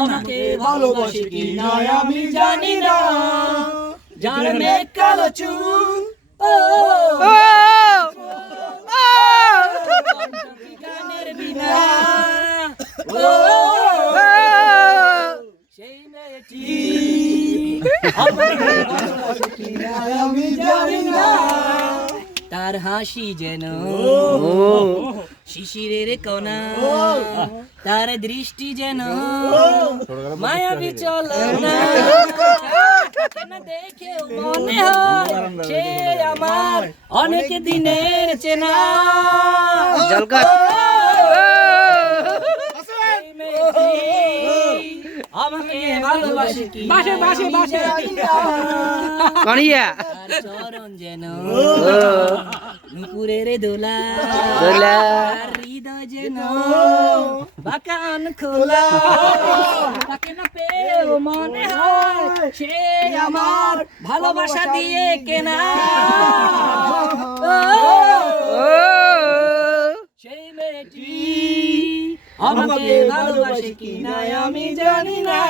আমাকে ভালোবাসে কি না আমি জানি না, যার মেঘ কালো চুল ও গানের বিনা ও সেই মেয়েটি আমাকে ভালোবাসে কি না আমি জানি না, তার হাসি যেন শিশিরের কণা, তার দৃষ্টি যেন মায়াবী চলনা, দেখে মনে হয় সে আমার অনেক দিনের চেনা। আমাকে ভালোবাসে কি চরণ যেন নুপুরের দোলা, হৃদয় যেন বাকান খোলা, তাকে না পেয়েও মনে হয় সে আমার ভালোবাসা দিয়ে কেনা। সেই মেয়েটি আমাকে ভালোবাসে কি না আমি জানি না।